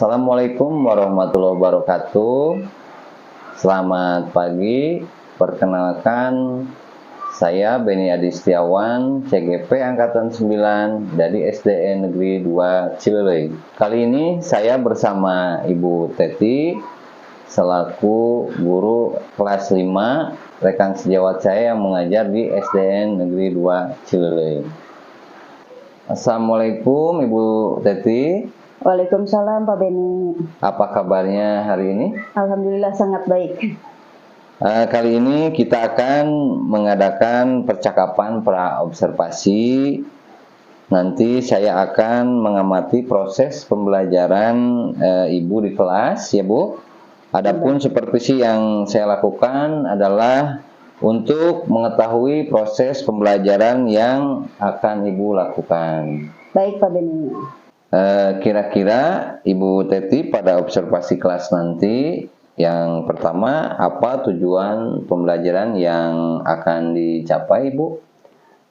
Assalamualaikum warahmatullahi wabarakatuh. Selamat pagi. Perkenalkan, saya Beni Adi Setiawan, CGP Angkatan 9 dari SDN Negeri 2 Cilelei. Kali ini saya bersama Ibu Teti selaku guru kelas 5 rekan sejawat saya yang mengajar di SDN Negeri 2 Cilelei. Assalamualaikum Ibu Teti. Waalaikumsalam Pak Beni. Apa kabarnya hari ini? Alhamdulillah sangat baik. Kali ini kita akan mengadakan percakapan pra-observasi. Nanti saya akan mengamati proses pembelajaran Ibu di kelas, ya Bu. Adapun seperti yang saya lakukan adalah untuk mengetahui proses pembelajaran yang akan Ibu lakukan. Baik Pak Beni. Kira-kira Ibu Teti pada observasi kelas nanti yang pertama apa tujuan pembelajaran yang akan dicapai Ibu?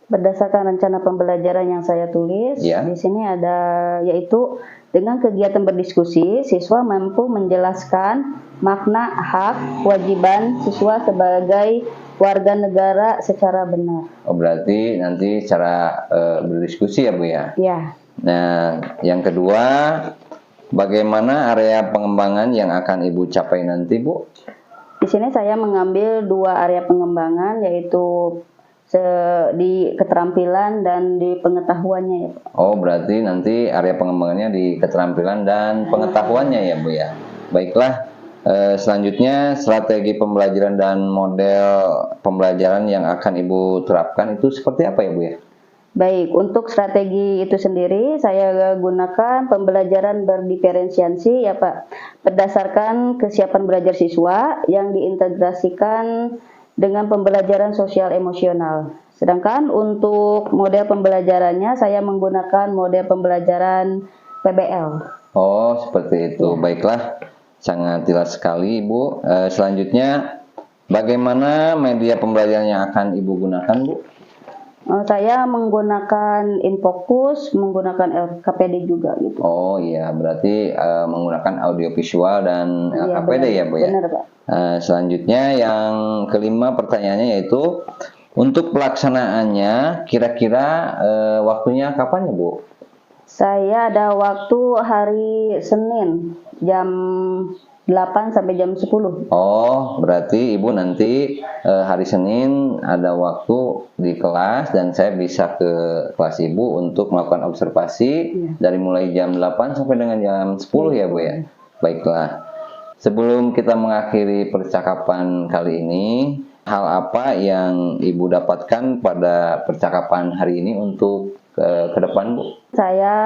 Berdasarkan rencana pembelajaran yang saya tulis, Ya. Di sini ada yaitu dengan kegiatan berdiskusi, siswa mampu menjelaskan makna hak kewajiban siswa sebagai warga negara secara benar. Oh, berarti nanti cara berdiskusi ya Bu ya? Ya. Nah, yang kedua, bagaimana area pengembangan yang akan Ibu capai nanti, Bu? Di sini saya mengambil 2 area pengembangan, yaitu di keterampilan dan di pengetahuannya ya Pak. Oh, berarti nanti area pengembangannya di keterampilan dan pengetahuannya ya Bu ya? Baiklah, selanjutnya strategi pembelajaran dan model pembelajaran yang akan Ibu terapkan itu seperti apa ya Bu ya? Baik, untuk strategi itu sendiri saya gunakan pembelajaran berdiferensiasi ya Pak, berdasarkan kesiapan belajar siswa yang diintegrasikan dengan pembelajaran sosial emosional. Sedangkan untuk model pembelajarannya saya menggunakan model pembelajaran PBL. Oh, seperti itu. Baiklah, sangat jelas sekali Ibu. Selanjutnya, bagaimana media pembelajaran yang akan Ibu gunakan Bu? Saya menggunakan Infocus, menggunakan LKPD juga gitu. Oh iya, berarti menggunakan audiovisual dan LKPD ya Bu ya? Benar Pak. Selanjutnya yang kelima pertanyaannya yaitu untuk pelaksanaannya kira-kira waktunya kapan ya Bu? Saya ada waktu hari Senin jam 8 sampai jam 10. Oh, berarti Ibu nanti hari Senin ada waktu di kelas dan saya bisa ke kelas Ibu untuk melakukan observasi dari mulai jam 8 sampai dengan jam 10 ya Bu ya. Baiklah. Sebelum kita mengakhiri percakapan kali ini, hal apa yang Ibu dapatkan pada percakapan hari ini untuk ke depan Bu? Saya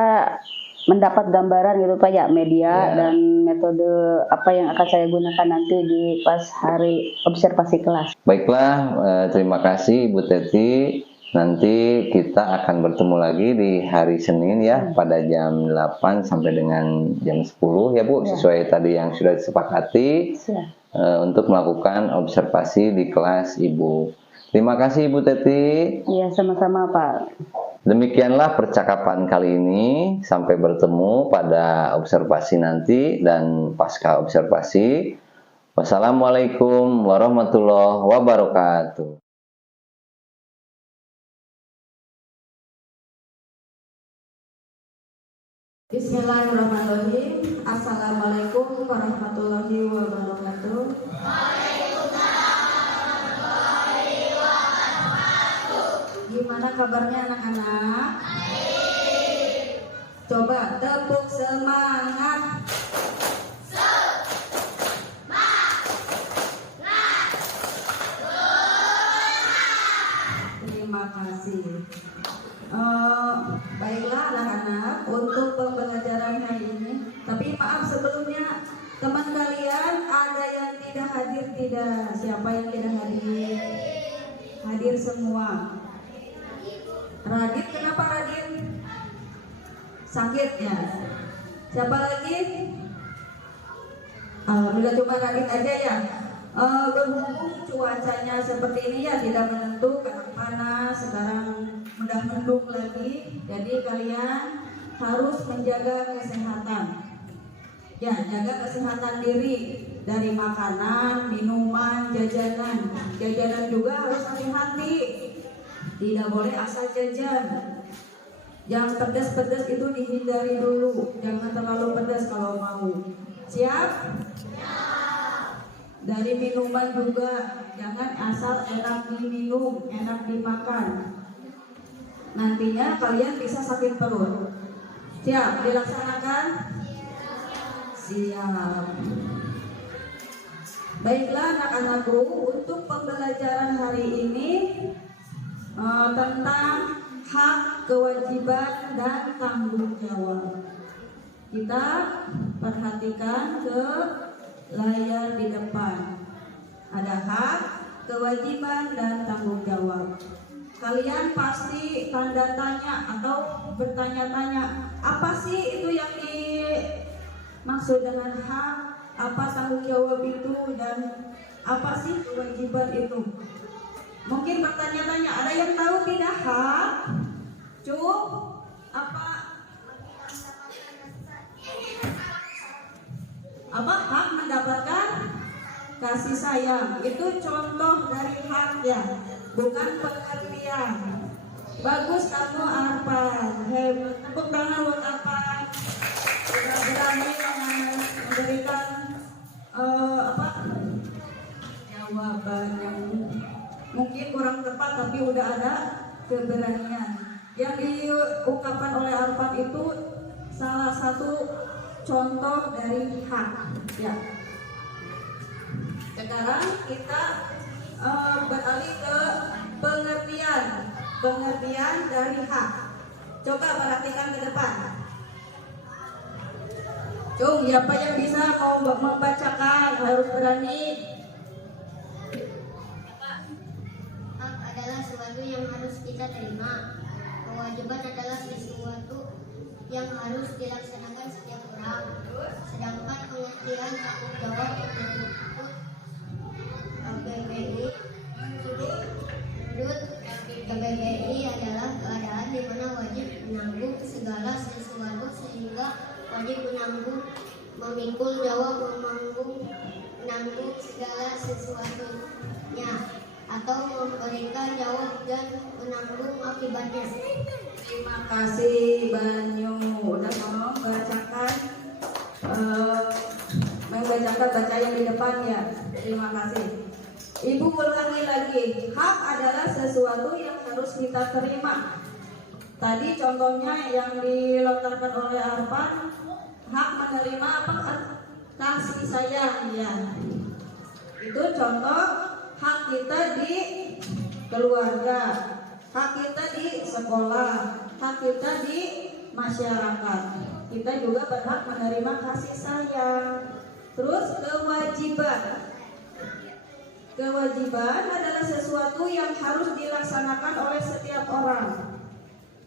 mendapat gambaran gitu Pak ya, media dan metode apa yang akan saya gunakan nanti di pas hari observasi kelas. Baiklah, terima kasih Ibu Teti. Nanti kita akan bertemu lagi di hari Senin ya, pada jam 8 sampai dengan jam 10 ya Bu, sesuai tadi yang sudah disepakati untuk melakukan observasi di kelas Ibu. Terima kasih Ibu Teti. Iya, sama-sama Pak. Demikianlah percakapan kali ini. Sampai bertemu pada observasi nanti dan pasca observasi. Wassalamualaikum warahmatullahi wabarakatuh. Bismillahirrahmanirrahim. Assalamualaikum warahmatullahi wabarakatuh. Gimana kabarnya anak-anak? Coba tepuk semangat. Terima kasih. Baiklah anak-anak, untuk pembelajaran hari ini. Tapi maaf sebelumnya, teman kalian ada yang tidak hadir tidak? Siapa yang tidak hadir? Hadir semua. Radit, kenapa Radit? Sakit ya? Siapa lagi? Alhamdulillah, coba Radit aja ya. Berhubung cuacanya seperti ini ya, tidak menentu, kadang panas, sekarang udah mendung lagi. Jadi kalian harus menjaga kesehatan. Ya, jaga kesehatan diri dari makanan, minuman, jajanan. Jajanan juga harus hati-hati. Tidak boleh asal jajan. Yang pedas-pedas itu dihindari dulu. Jangan terlalu pedas kalau mau. Siap? Dari minuman juga jangan asal enak diminum, enak dimakan. Nantinya kalian bisa sakit perut. Siap dilaksanakan? Siap. Baiklah anak-anakku, untuk pembelajaran hari ini tentang hak, kewajiban, dan tanggung jawab. Kita perhatikan ke layar di depan. Ada hak, kewajiban, dan tanggung jawab. Kalian pasti tanda tanya atau bertanya-tanya, apa sih itu yang dimaksud dengan hak, apa tanggung jawab itu, dan apa sih kewajiban itu? Mungkin bertanya-tanya, ada yang tahu tidak hak? Apa hak mendapatkan kasih sayang? Itu contoh dari hak ya, bukan pengertian. Bagus kamu Arpan, hebat. Tepuk tangan buat Arpan. Sudah berani memberikan jawaban yang mungkin kurang tepat, tapi udah ada keberanian. Yang diungkapkan oleh Arpan itu salah satu contoh dari hak ya. Sekarang kita beralih ke pengertian dari hak. Coba perhatikan ke depan. Siapa yang bisa mau membacakan? Harus berani. Hak adalah sesuatu yang harus kita terima. Kewajiban adalah sesuatu yang harus dilaksanakan setiap orang. Sedangkan pengertian tanggung jawab menurut KBBI adalah keadaan di mana wajib menanggung segala sesuatu, sehingga wajib memikul jawab menanggung segala sesuatunya, atau memberikan jawab dan menanggung akibatnya. Terima kasih Banyu, udah mau membacakan baca yang di depan ya. Terima kasih. Ibu ulangi lagi, hak adalah sesuatu yang harus kita terima. Tadi contohnya yang dilontarkan oleh Arpan, hak menerima apa? Kasih sayang ya. Itu contoh hak kita di keluarga, hak kita di sekolah, hak kita di masyarakat. Kita juga berhak menerima kasih sayang. Terus kewajiban adalah sesuatu yang harus dilaksanakan oleh setiap orang.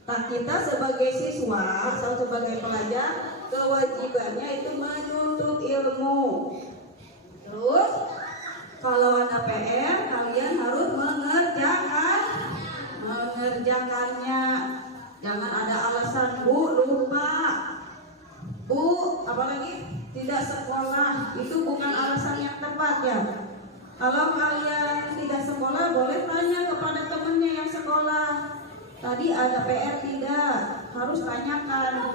Kita sebagai siswa atau sebagai pelajar, kewajibannya itu menuntut ilmu. Terus kalau ada PR, kalian harus mengerjakannya. Jangan ada alasan, Bu lupa, Bu apalagi tidak sekolah. Itu bukan alasan yang tepat ya. Kalau kalian tidak sekolah, boleh tanya kepada temannya yang sekolah. Tadi ada PR tidak? Harus tanyakan.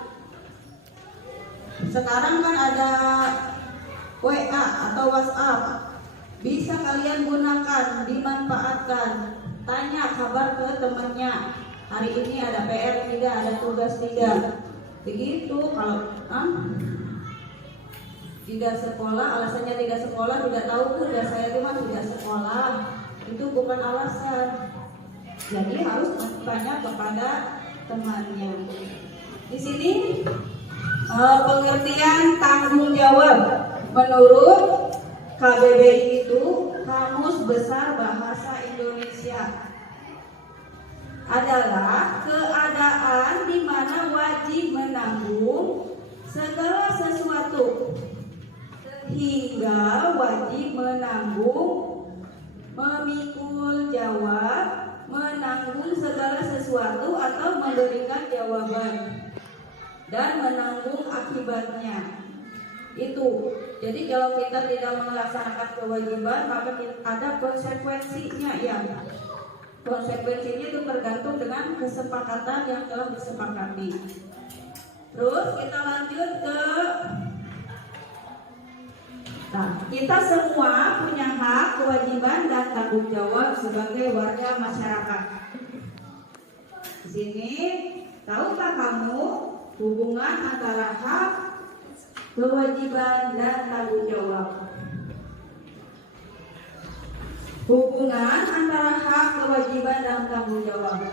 Sekarang kan ada WA atau WhatsApp. Bisa kalian gunakan, dimanfaatkan. Tanya kabar ke temannya. Hari ini ada PR tidak? Ada tugas tidak? Begitu. Kalau tidak sekolah, alasannya tidak sekolah, tidak tahu tugas saya cuma tidak sekolah, itu bukan alasan. Jadi harus bertanya kepada temannya. Di sini pengertian tanggung jawab menurut KBBI itu Kamus Besar Bahasa Indonesia adalah keadaan di mana wajib menanggung segala sesuatu, hingga wajib menanggung, memikul jawab, menanggung segala sesuatu atau memberikan jawaban, dan menanggung akibatnya. itu. Jadi kalau kita tidak melaksanakan kewajiban maka ada konsekuensinya ya. Konsekuensinya itu tergantung dengan kesepakatan yang telah disepakati. Terus kita lanjut ke kita semua punya hak, kewajiban dan tanggung jawab sebagai warga masyarakat. Di sini, tahukah kamu hubungan antara hak, kewajiban dan tanggung jawab? Hubungan antara hak, kewajiban dan tanggung jawab.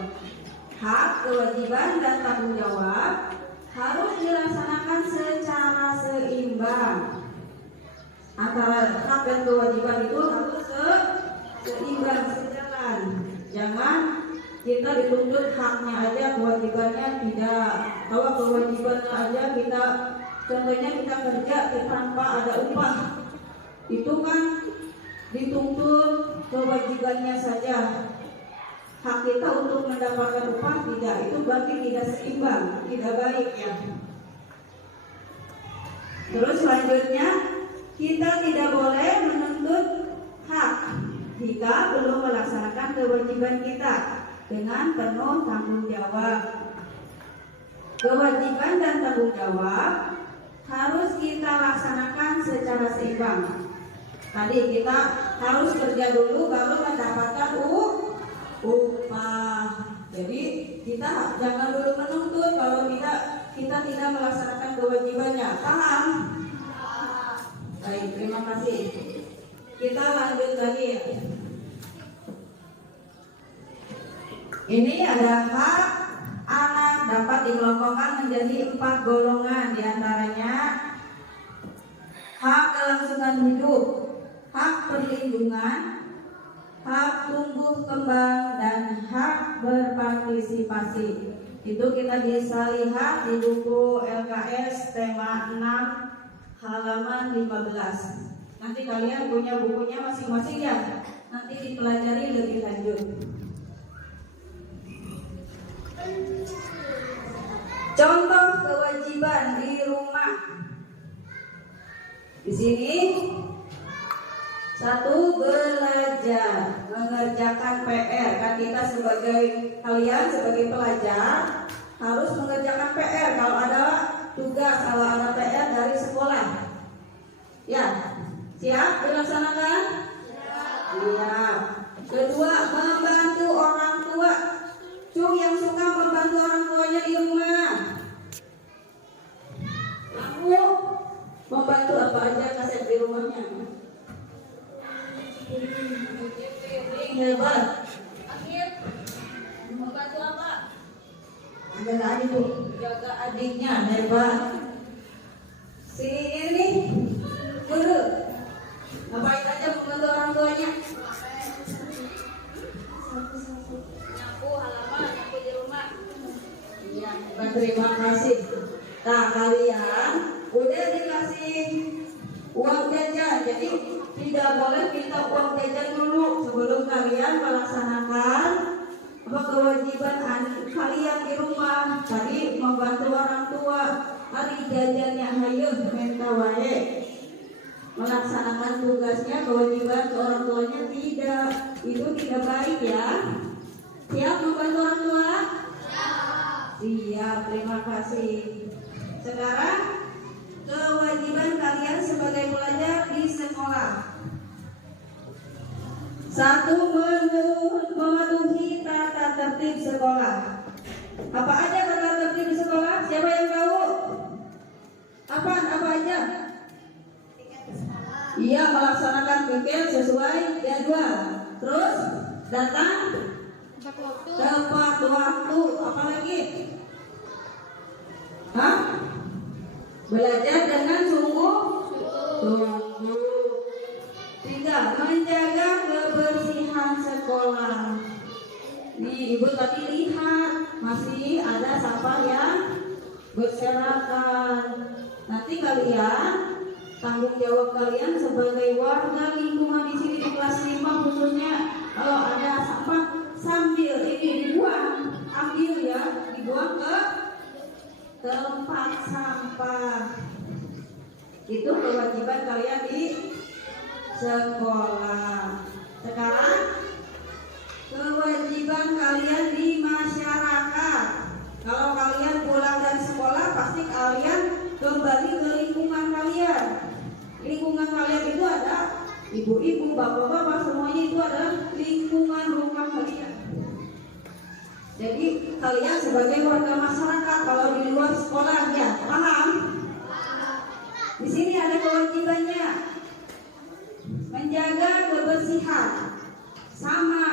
Hak, kewajiban dan tanggung jawab harus dilaksanakan secara seimbang. Antara hak dan kewajiban itu harus seimbang, sejalan. Jangan kita dituntut haknya aja, kewajibannya tidak. Kalau kewajibannya aja kita, contohnya kita kerja tanpa ada upah, itu kan dituntut kewajibannya saja. Hak kita untuk mendapatkan upah tidak, itu berarti tidak seimbang, tidak baik ya. Terus selanjutnya, kita tidak boleh menuntut hak jika belum melaksanakan kewajiban kita dengan penuh tanggung jawab. Kewajiban dan tanggung jawab harus kita laksanakan secara seimbang. Tadi kita harus kerja dulu baru mendapatkan upah. Jadi kita jangan dulu menuntut kalau kita tidak melaksanakan kewajibannya. Paham? Baik, terima kasih. Kita lanjut lagi ya. Ini ada hak anak dapat dikelompokkan menjadi 4 golongan, diantaranya hak kelangsungan hidup, hak perlindungan, hak tumbuh kembang, dan hak berpartisipasi. Itu kita bisa lihat di buku LKS tema 6 halaman 15. Nanti kalian punya bukunya masing-masing ya. Nanti dipelajari lebih lanjut. Contoh kewajiban di rumah. Di sini 1, belajar, mengerjakan PR. Kan kita kalian sebagai pelajar harus mengerjakan PR kalau ada tugas, kalau ada PR dari sekolah. Ya, siap dilaksanakan? Siap. Kedua, membantu orang tua. Cung yang suka membantu orang tuanya di rumah. Kamu membantu apa aja kasih di rumahnya? Hebat. Akhir membantu apa? Jaga adik tuh, jaga adiknya, hebat. Si ini guru ngapain aja membantu orang tuanya? Nyapu halaman, nyapu di rumah. Iya, terima kasih. Nah, kalian udah dikasih uang jajan, jadi tidak boleh minta uang jajan dulu sebelum kalian melaksanakan kewajiban kalian di rumah. Tadi membantu orang tua, hari jajannya hayu minta wae. Melaksanakan tugasnya, kewajiban ke orang tuanya tidak, itu tidak baik ya. Siap membantu orang tua? Siap, terima kasih. Sekarang kewajiban kalian sebagai pelajar di sekolah. 1, mematuhi tata tertib sekolah. Apa aja tata tertib di sekolah? Siapa yang tahu? Apa aja? Iya, melaksanakan piket sesuai jadwal. Terus datang tepat waktu. Apa lagi? Belajar dengan sungguh-sungguh. 3, menjaga kebersihan sekolah. Nih, ibu tadi lihat masih ada sampah yang berserakan. Nanti kalian, tanggung jawab kalian sebagai warga lingkungan di sini di kelas 5 khususnya, kalau ada sampah sambil ini dibuang, ambil ya, dibuang ke tempat sampah. Itu kewajiban kalian di sekolah. Sekarang kewajiban kalian di masyarakat. Kalau kalian pulang dari sekolah, pasti kalian kembali ke lingkungan kalian. Lingkungan kalian itu ada ibu-ibu, bapak-bapak, semuanya itu adalah lingkungan rumah kalian. Jadi kalian sebagai warga masyarakat, kalau di luar sekolah, ya paham? Di sini ada kewajibannya menjaga kebersihan. Sama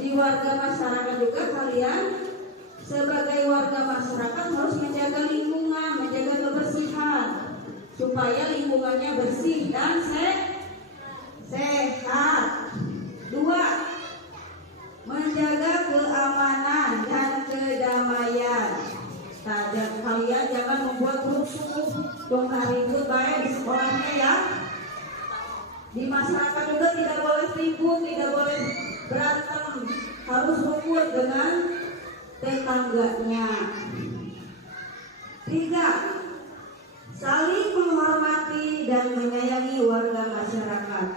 di warga masyarakat juga, kalian sebagai warga masyarakat harus menjaga lingkungan, menjaga kebersihan supaya lingkungannya bersih dan sehat. 2, menjaga keamanan dan kedamaian. Kalian jangan membuat rusuh dong hari itu baik di sekolahnya ya. Di masyarakat juga tidak boleh ribut, tidak boleh berantem, harus rukun dengan tetangganya. 3, saling menghormati dan menyayangi warga masyarakat.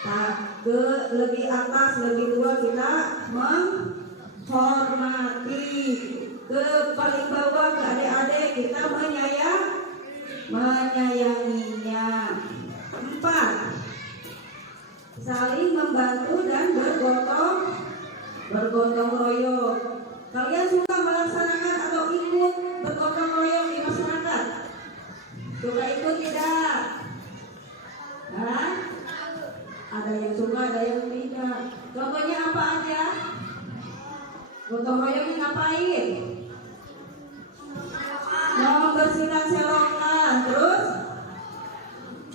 Nah, ke lebih atas, lebih tua kita menghormati, ke paling bawah, ke adik-adik kita menyayanginya. 4, saling membantu dan bergotong royong. Kalian suka melaksanakan atau ikut bergotong royong di masyarakat? Suka ikut tidak? Hah? Ada yang suka, ada yang tidak. Contohnya apa aja? Gotong royong ngapain? Membersihkan selokan, terus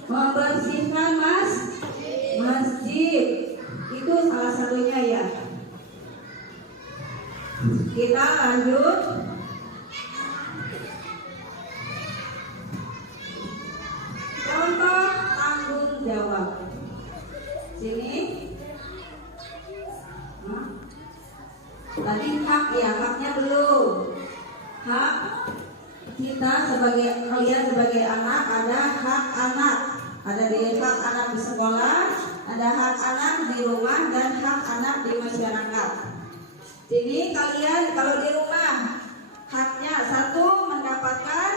membersihkan masjid. Itu salah satunya ya. Kita lanjut. Contoh tanggung jawab. Sini. Tadi hak ya, haknya belum. Hak kita sebagai, kalian sebagai anak, ada hak anak. Ada di hak anak di sekolah, ada hak anak di rumah, dan hak anak di masyarakat. Jadi kalian kalau di rumah, haknya 1, mendapatkan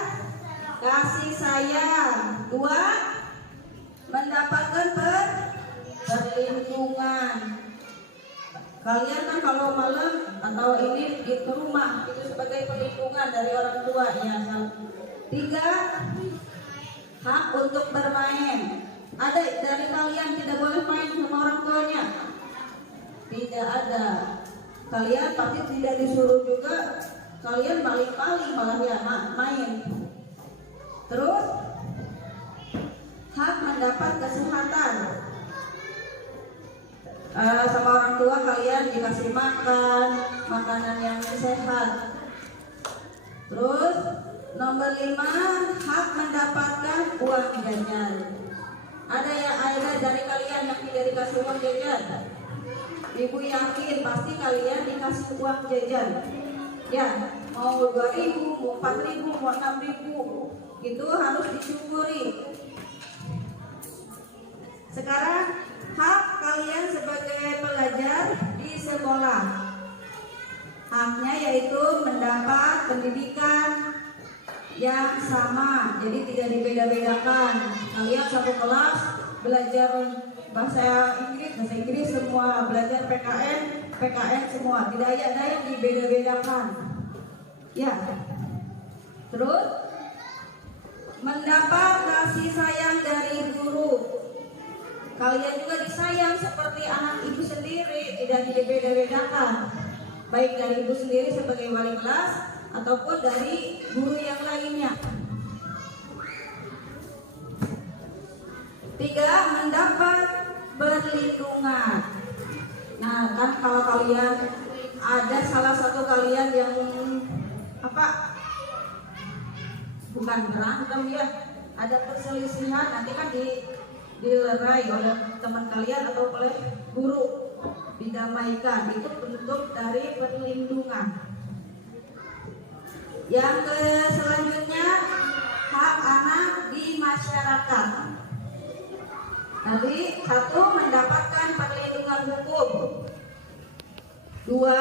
kasih sayang. 2, mendapatkan perlindungan. Kalian kan kalau malam atau ini di rumah, itu sebagai perlindungan dari orang tua ya. 3, hak untuk bermain. Ada dari kalian tidak boleh main sama orang tuanya? Tidak ada. Kalian pasti tidak disuruh juga. Kalian paling-paling malah ya main. Terus hak mendapat kesehatan. Sama orang tua kalian dikasih makanan yang sehat. Terus nomor 5, hak mendapatkan uang jajan. Ada dari kalian yang tidak dikasih uang jajan? Ibu yakin pasti kalian dikasih uang jajan. Ya, mau 2.000, mau 4.000, mau 6.000, itu harus disyukuri. Sekarang hak kalian sebagai pelajar di sekolah. Haknya yaitu mendapat pendidikan yang sama, jadi tidak dibeda-bedakan. Kalian satu kelas belajar bahasa Inggris semua, belajar PKN semua, tidak ada yang dibeda-bedakan. Ya. Terus mendapat kasih sayang dari guru. Kalian juga disayang seperti anak ibu sendiri, tidak dibeda-bedakan. Baik dari ibu sendiri sebagai wali kelas ataupun dari guru yang lainnya. 3, mendapat perlindungan. Nah, kan kalau kalian ada salah satu kalian yang bukan berantem ya, ada perselisihan, nanti kan dilerai oleh teman kalian atau oleh guru, didamaikan. Itu bentuk dari perlindungan. Yang selanjutnya, hak anak di di masyarakat. Tadi satu, mendapatkan perlindungan hukum. Dua,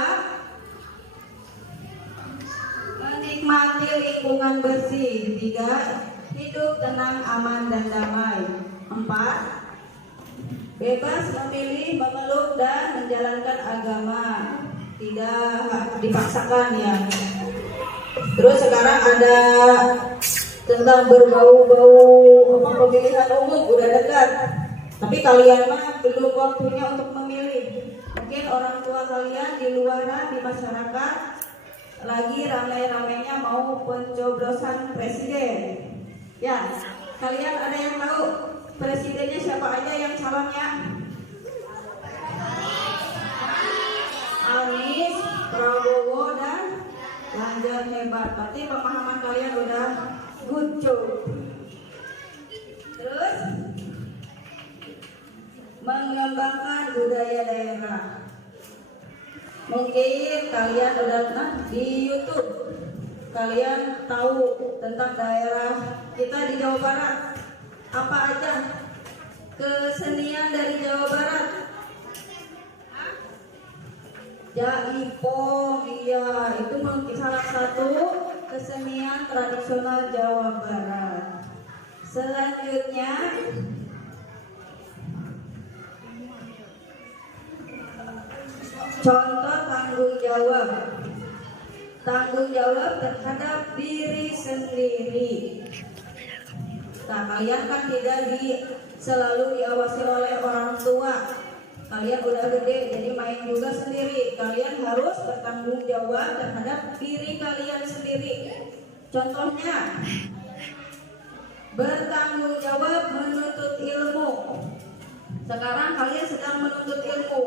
menikmati lingkungan bersih. Tiga, hidup tenang, aman, dan damai. Empat, bebas memilih, memeluk, dan menjalankan agama. Tidak dipaksakan ya. Terus sekarang ada tentang berbau-bau pemilihan umum, udah dekat. Tapi kalian mah belum waktunya untuk memilih. Mungkin orang tua kalian di luaran, di masyarakat lagi ramai-ramainya mau pencoblosan presiden. Ya, kalian ada yang tahu presidennya siapa aja yang calonnya? Anies, Prabowo, dan Ganjar. Hebat. Berarti pemahaman kalian udah good job. Terus mengembangkan budaya daerah. Mungkin kalian udah pernah di YouTube, kalian tahu tentang daerah kita di Jawa Barat. Apa aja kesenian dari Jawa Barat? Jaipong, iya, itu salah satu kesenian tradisional Jawa Barat. Selanjutnya contoh tanggung jawab terhadap diri sendiri. Nah, kalian kan tidak selalu diawasi oleh orang tua. Kalian udah gede, jadi main juga sendiri. Kalian harus bertanggung jawab terhadap diri kalian sendiri. Contohnya, bertanggung jawab menuntut ilmu. Sekarang kalian sedang menuntut ilmu.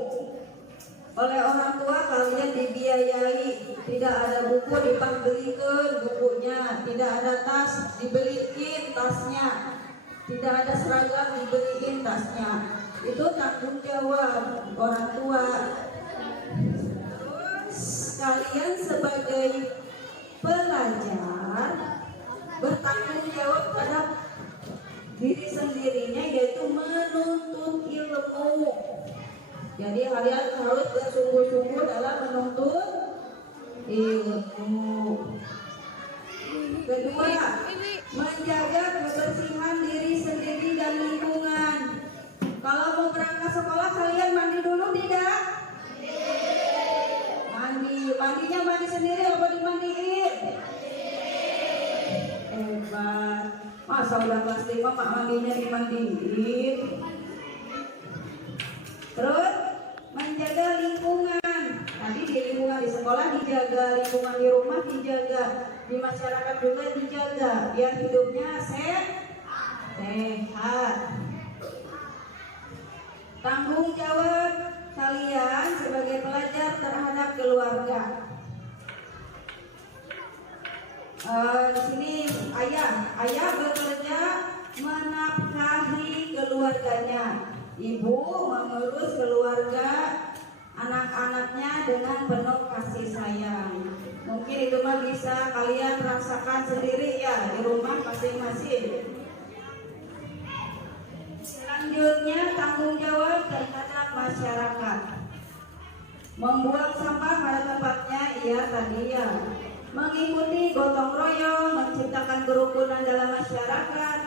Oleh orang tua kalian dibiayai. Tidak ada buku, dibelikan bukunya. Tidak ada tas, dibeliin tasnya. Tidak ada seragam, dibeliin tasnya. Itu tanggung jawab orang tua. Terus kalian sebagai pelajar bertanggung jawab terhadap diri sendirinya, yaitu menuntut ilmu. Jadi kalian harus bersungguh-sungguh dalam menuntut ilmu. Kedua, menjaga kebersihan diri sendiri dan lingkungan. Kalau mau berangkat sekolah, kalian mandi dulu tidak? Mandinya mandi sendiri apa dimandiin? Hebat. Masa udah kelas 5 mak mandinya dimandiin? Terus menjaga lingkungan. Tadi di lingkungan di sekolah dijaga, lingkungan di rumah dijaga, di masyarakat juga dijaga, biar hidupnya sehat. Tanggung jawab kalian sebagai pelajar terhadap keluarga. Di sini ayah bekerja menafkahi keluarganya. Ibu mengurus keluarga anak-anaknya dengan penuh kasih sayang. Mungkin itu mah bisa kalian rasakan sendiri ya di rumah masing-masing. Selanjutnya tanggung jawab terhadap masyarakat. Membuang sampah pada tempatnya, iya tadi ya. Mengikuti gotong royong, menciptakan kerukunan dalam masyarakat,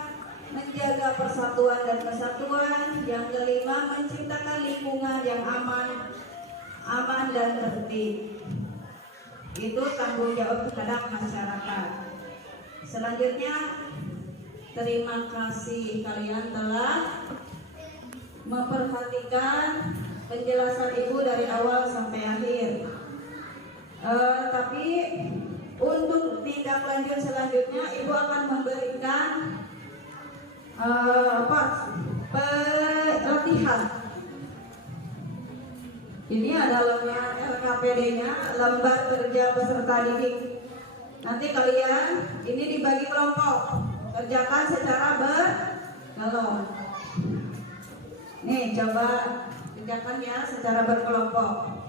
menjaga persatuan dan kesatuan. Yang kelima, menciptakan lingkungan yang aman dan tertib. Itu tanggung jawab terhadap masyarakat. Selanjutnya, terima kasih kalian telah memperhatikan penjelasan ibu dari awal sampai akhir. Tapi untuk tindak lanjut selanjutnya, ibu akan memberikan pelatihan. Ini adalah LKPD-nya, lembar kerja peserta didik. Nanti kalian ini dibagi kelompok, kerjakan secara berkelompok. Nih, coba kerjakan ya secara berkelompok.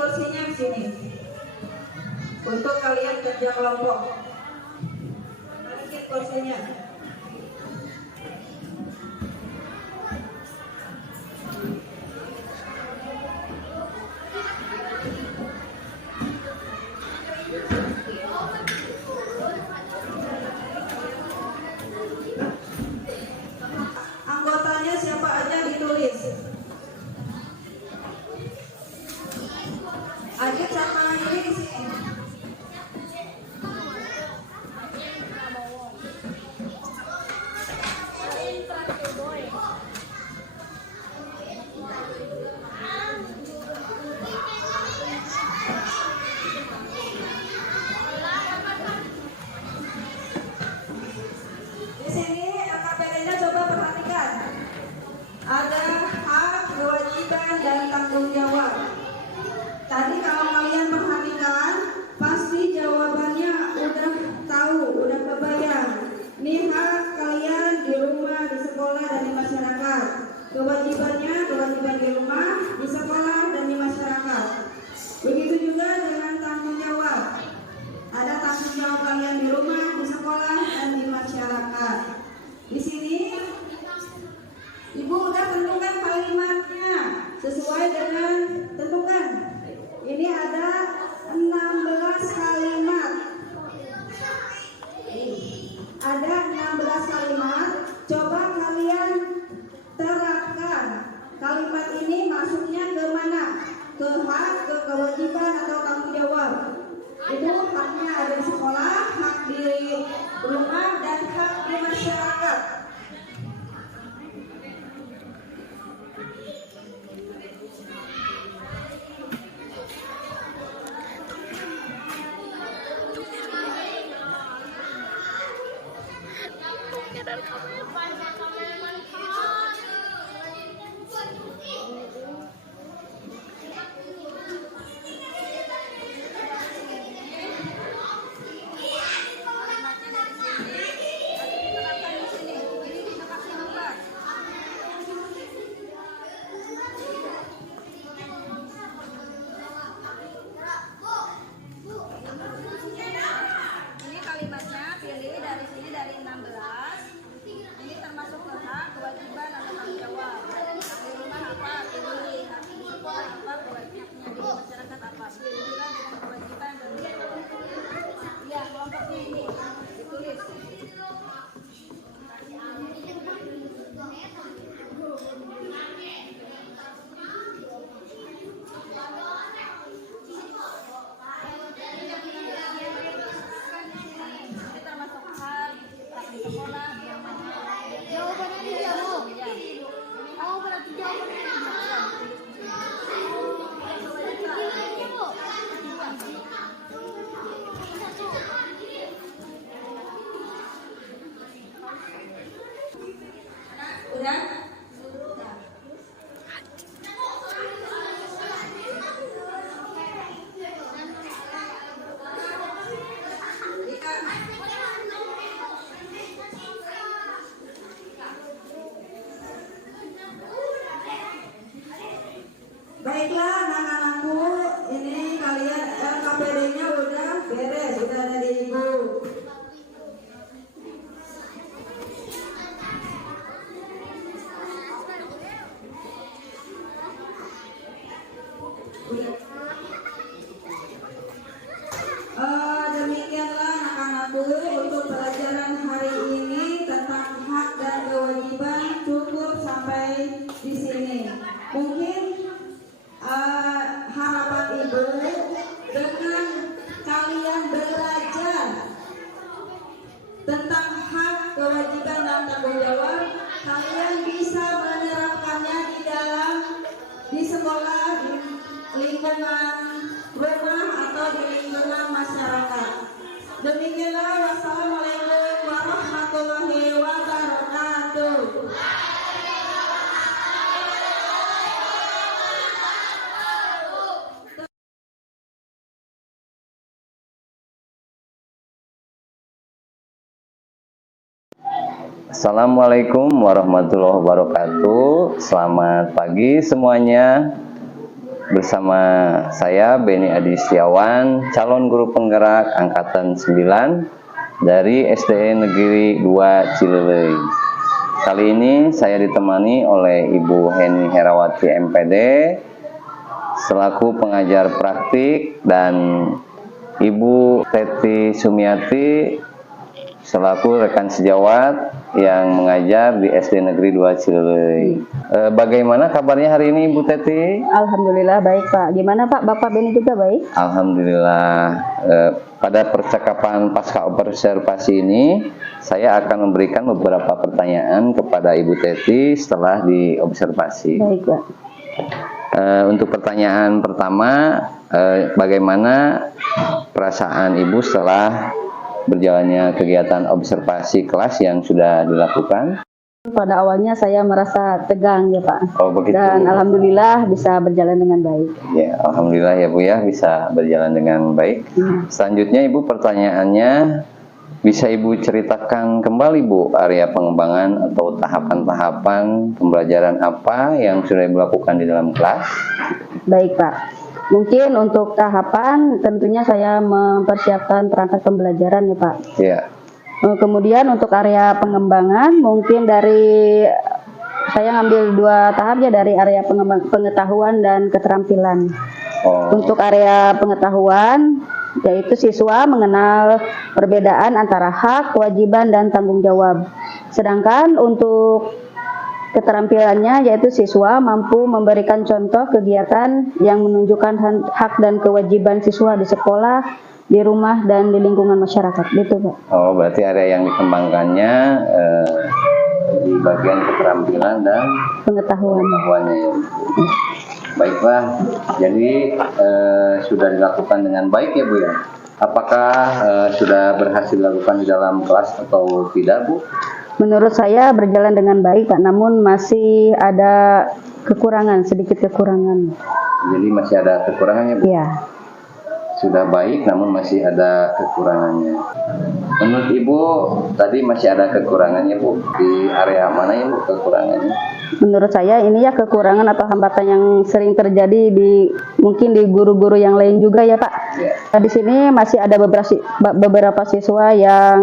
kursinya di sini. Untuk kalian kerja kelompok. Balikin kursinya. Anggotanya siapa aja ditulis. Adit sama ini di sini. Di sini KPD-nya coba perhatikan. Ada hak, kewajiban, dan tanggung jawab. Tadi kalau kalian perhatikan, pasti jawabannya udah tahu, udah kebayang. Nih hak kalian di rumah, di sekolah, dan di masyarakat. Kewajibannya, kewajiban di rumah, di sekolah, dan di masyarakat. Begitu juga dengan tanggung jawab. Ada tanggung jawab kalian di rumah, di sekolah, dan di masyarakat. Di sini, Ibu udah tentukan kalimatnya sesuai dengan tentukan. Ini ada 16 kalimat. Ada 16 kalimat. Coba kalian terapkan. Kalimat ini masuknya ke mana? Ke hak, ke kewajiban, atau tanggung jawab? Itu haknya ada di sekolah, hak di rumah, dan hak di masyarakat. Ini kalimatnya pilih dari sini dari 16. Ini termasuk ke hak, kewajiban, atau tanggung jawab. Hak di rumah apa? Pilih. Hak di sekolah apa? Kewajibannya di masyarakat apa? Pilih juga dengan kewajiban dan tanggung jawab. Iya, kelompoknya ini ditulis. Ini termasuk hak di sekolah. Jawabannya dijawab. Oh, berarti jawabannya dijawab. Udah? Baiklah anak-anakku, ini kalian KPD-nya udah beres, udah ada di Ibu. Demikianlah anak-anakku untuk pelajaran hari ini tentang hak dan kewajiban cukup sampai di sini. Mungkin harapan Ibu dengan kalian belajar tentang hak, kewajiban, dan tanggung jawab, kalian bisa menerapkannya di sekolah, di lingkungan rumah, atau di lingkungan masyarakat. Demikianlah, wassalamualaikum warahmatullahi wabarakatuh. Assalamualaikum warahmatullahi wabarakatuh. Selamat pagi semuanya. bersama saya Beni Adi Setiawan, calon guru penggerak angkatan 9 dari SDN Negeri 2 Cilelei. Kali ini saya ditemani oleh Ibu Heni Herawati MPD selaku pengajar praktik dan Ibu Teti Sumiati selaku rekan sejawat yang mengajar di SD Negeri 2 Cilelei. Bagaimana kabarnya hari ini Ibu Teti? Alhamdulillah baik Pak. Gimana Pak? Bapak Beni juga baik? Alhamdulillah. Pada percakapan pasca observasi ini, saya akan memberikan beberapa pertanyaan kepada Ibu Teti setelah diobservasi. Baik Pak. Untuk pertanyaan pertama, bagaimana perasaan Ibu setelah berjalannya kegiatan observasi kelas yang sudah dilakukan? Pada awalnya saya merasa tegang ya Pak. Oh begitu. Dan alhamdulillah bisa berjalan dengan baik. Ya, alhamdulillah ya Bu ya, bisa berjalan dengan baik. Selanjutnya Ibu, pertanyaannya, bisa Ibu ceritakan kembali Bu area pengembangan atau tahapan-tahapan pembelajaran apa yang sudah Ibu lakukan di dalam kelas? Baik Pak. Mungkin untuk tahapan tentunya saya mempersiapkan perangkat pembelajaran ya Pak. Ya. Kemudian untuk area pengembangan mungkin dari saya ngambil 2 tahap ya, dari area pengetahuan dan keterampilan. Untuk area pengetahuan yaitu siswa mengenal perbedaan antara hak, kewajiban, dan tanggung jawab. Sedangkan untuk keterampilannya yaitu siswa mampu memberikan contoh kegiatan yang menunjukkan hak dan kewajiban siswa di sekolah, di rumah, dan di lingkungan masyarakat. Gitu Pak. Oh, berarti area yang dikembangkannya di bagian keterampilan dan pengetahuannya ya. Baiklah, jadi sudah dilakukan dengan baik ya Bu ya. Apakah sudah berhasil dilakukan di dalam kelas atau tidak Bu? Menurut saya berjalan dengan baik Pak, namun masih ada kekurangan, sedikit kekurangan. Jadi masih ada kekurangannya Bu? Iya. Sudah baik namun masih ada kekurangannya. Menurut Ibu tadi masih ada kekurangannya Bu, di area mana ya Bu kekurangannya? Menurut saya ini ya kekurangan atau hambatan yang sering terjadi mungkin di guru-guru yang lain juga ya Pak. Ya. Di sini masih ada beberapa siswa yang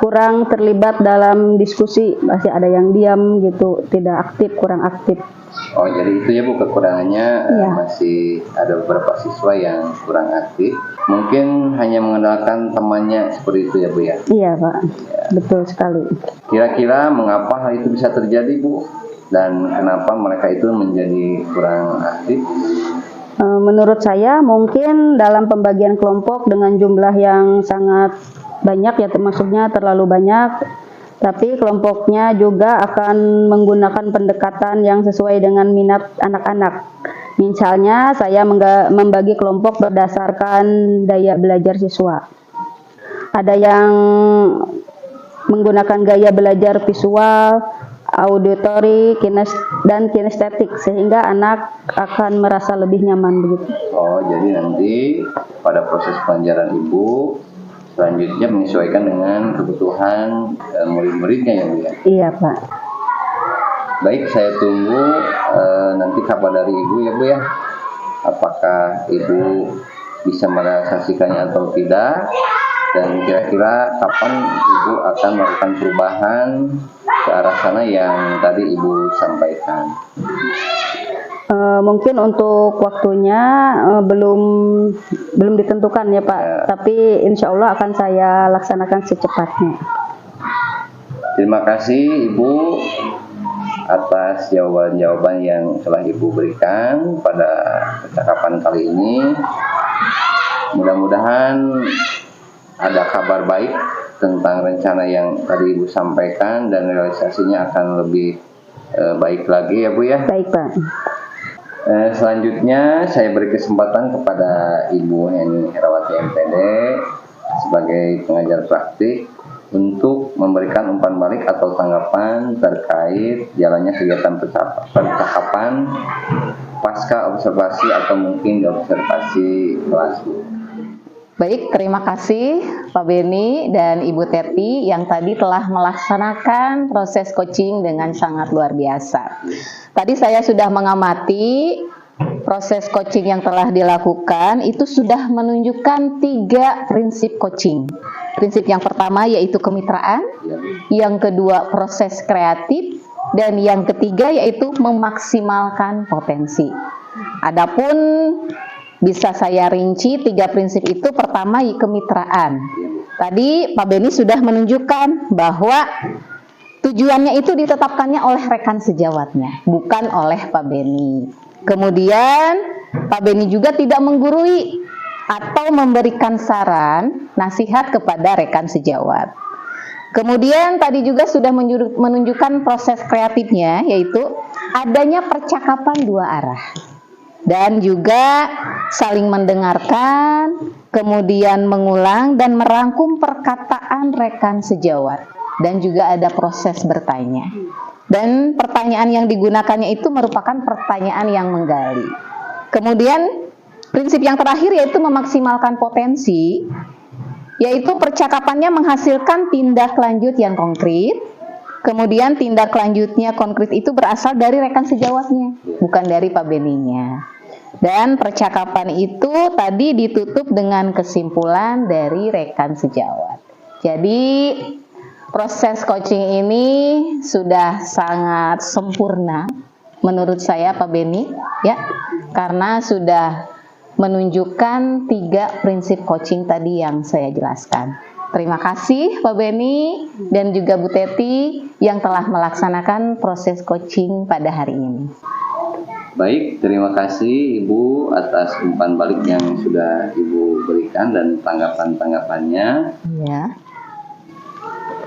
kurang terlibat dalam diskusi, masih ada yang diam gitu, tidak aktif, kurang aktif. Oh, jadi itu ya Bu kekurangannya. Ya. Masih ada beberapa siswa yang kurang aktif. Mungkin hanya mengandalkan temannya seperti itu ya Bu ya? Iya Pak, ya. Betul sekali. Kira-kira mengapa hal itu bisa terjadi Bu? Dan kenapa mereka itu menjadi kurang aktif? Menurut saya mungkin dalam pembagian kelompok dengan jumlah yang sangat banyak ya, termasuknya terlalu banyak, tapi kelompoknya juga akan menggunakan pendekatan yang sesuai dengan minat anak-anak. Misalnya saya membagi kelompok berdasarkan daya belajar siswa. Ada yang menggunakan gaya belajar visual, auditory, dan kinestetik, sehingga anak akan merasa lebih nyaman begitu. Oh, jadi nanti pada proses pelajaran Ibu selanjutnya menyesuaikan dengan kebutuhan murid-muridnya ya Bu ya? Iya Pak. Baik, saya tunggu nanti kabar dari Ibu ya Bu ya. Apakah Ibu bisa merealisasikannya atau tidak, dan kira-kira kapan Ibu akan melakukan perubahan ke arah sana yang tadi Ibu sampaikan. Mungkin untuk waktunya belum ditentukan ya Pak, ya. Tapi insya Allah akan saya laksanakan secepatnya. Terima kasih Ibu atas jawaban-jawaban yang telah Ibu berikan pada percakapan kali ini. Mudah-mudahan ada kabar baik tentang rencana yang tadi Ibu sampaikan dan realisasinya akan lebih baik lagi ya Bu ya. Baik Pak. Selanjutnya saya beri kesempatan kepada Ibu Heni Herawati MPD sebagai pengajar praktik untuk memberikan umpan balik atau tanggapan terkait jalannya kegiatan percakapan pasca observasi atau mungkin di observasi kelas. Baik, terima kasih Pak Beni dan Ibu Teti yang tadi telah melaksanakan proses coaching dengan sangat luar biasa. Tadi saya sudah mengamati proses coaching yang telah dilakukan itu sudah menunjukkan 3 prinsip coaching. Prinsip yang pertama yaitu kemitraan, yang kedua proses kreatif, dan yang ketiga yaitu memaksimalkan potensi. Adapun bisa saya rinci 3 prinsip itu, pertama kemitraan. Tadi Pak Beni sudah menunjukkan bahwa tujuannya itu ditetapkannya oleh rekan sejawatnya, bukan oleh Pak Beni. Kemudian Pak Beni juga tidak menggurui atau memberikan saran, nasihat kepada rekan sejawat. Kemudian tadi juga sudah menunjukkan proses kreatifnya, yaitu adanya percakapan 2 arah. Dan juga saling mendengarkan, kemudian mengulang dan merangkum perkataan rekan sejawat. Dan juga ada proses bertanya. Dan pertanyaan yang digunakannya itu merupakan pertanyaan yang menggali. Kemudian prinsip yang terakhir yaitu memaksimalkan potensi, yaitu percakapannya menghasilkan tindak lanjut yang konkret. Kemudian tindak lanjutnya konkret itu berasal dari rekan sejawatnya, bukan dari Pak Beninya. Dan percakapan itu tadi ditutup dengan kesimpulan dari rekan sejawat. Jadi proses coaching ini sudah sangat sempurna menurut saya Pak Beni, ya, karena sudah menunjukkan 3 prinsip coaching tadi yang saya jelaskan. Terima kasih Pak Beni dan juga Bu Teti yang telah melaksanakan proses coaching pada hari ini. Baik, terima kasih Ibu atas umpan balik yang sudah Ibu berikan dan tanggapan-tanggapannya. Ya.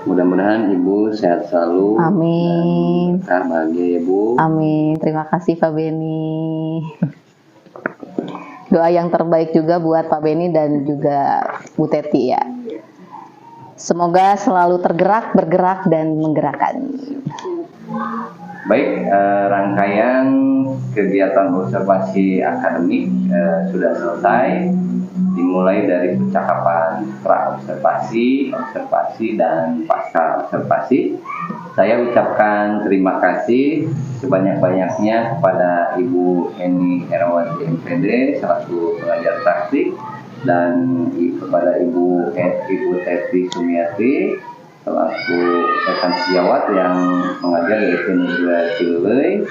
Mudah-mudahan Ibu sehat selalu. Amin. Dan bahagia Ibu. Amin. Terima kasih Pak Beni. Doa yang terbaik juga buat Pak Beni dan juga Bu Teti ya. Semoga selalu tergerak, bergerak, dan menggerakkan. Baik, rangkaian kegiatan observasi akademik sudah selesai. Dimulai dari percakapan pra-observasi, observasi, dan pasca observasi. Saya ucapkan terima kasih sebanyak-banyaknya kepada Ibu Eni Herawati MPD selaku pengajar praktik dan kepada Ibu Teti Sumiati selaku rekan sejawat yang mengajar yaitu Nurul Ciluleuy.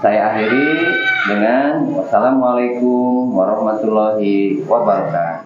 Saya akhiri dengan wassalamualaikum warahmatullahi wabarakatuh.